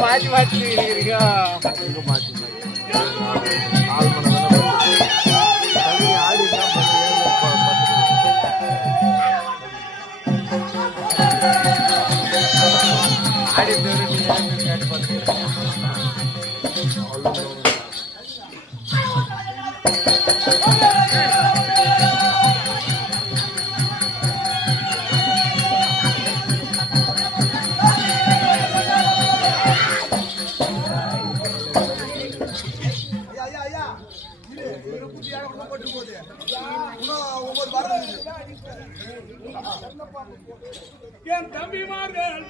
மாற்றி மாற்றி இருக்கா மாற்றி என் தம்பிமார்கள்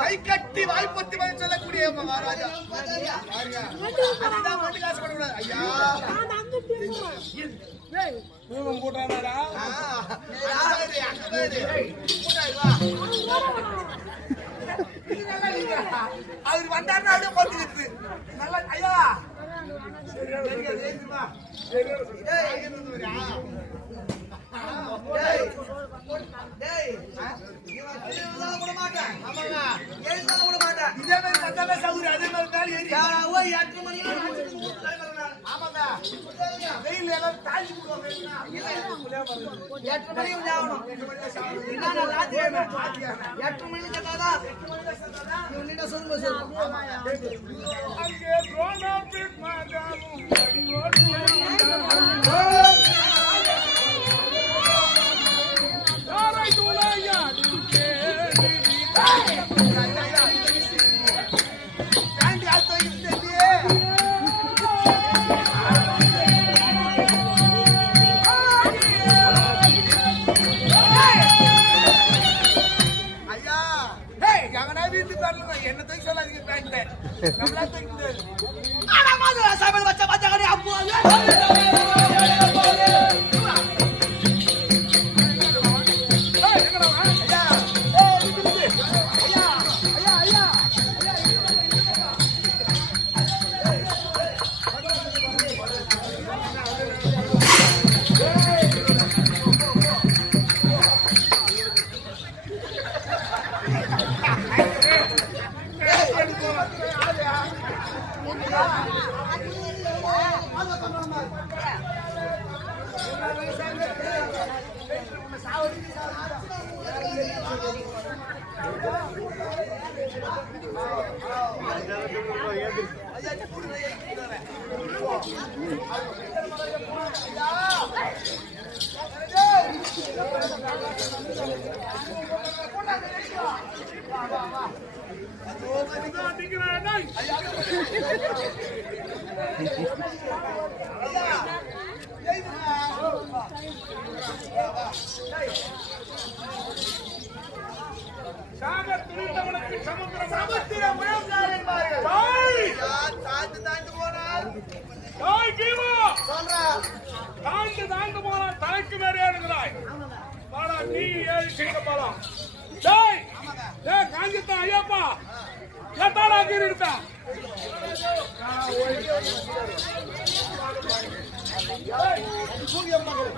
கை கட்டி வாய்ப்பத்தி சொல்லக்கூடிய மகாராஜா போட்டாடா அவர் வந்தாருன்னா அப்படியே பார்த்துக்கிட்டு நல்லா ஐயா இதே மாதிரி சவுரி அதே மாதிரி 8 மணி ஆமாங்க வெயில் எல்லாம் தாண்டி போடுவாங்க 8 மணிக்கு ஆகணும் 8 மணிக்கு சேர்த்தாதான் நீங்க சொல்லுங்க என்ன தூக்கி சொல்லாதீங்க பேண்ட் நம்மளா தூக்கிட்டு ஆனா மாதிரி சாப்பிட வச்ச பச்சை அப்போ சாக துணிந்தவனுக்கு சமுத்திரம் சமுத்திர முழங்கால் என்பார்கள். யார் தாழ்ந்து தாழ்ந்து போனார் சொல்றா. தாண்டு போனா தலைக்கு மேலே இருக்கிறாய் பாடா நீ ஏழு சிங்க போலாம் டேய் டேய் காஞ்சித்தான் ஐயப்பா எத்தாடா கீரிட்டா சூரிய மகள்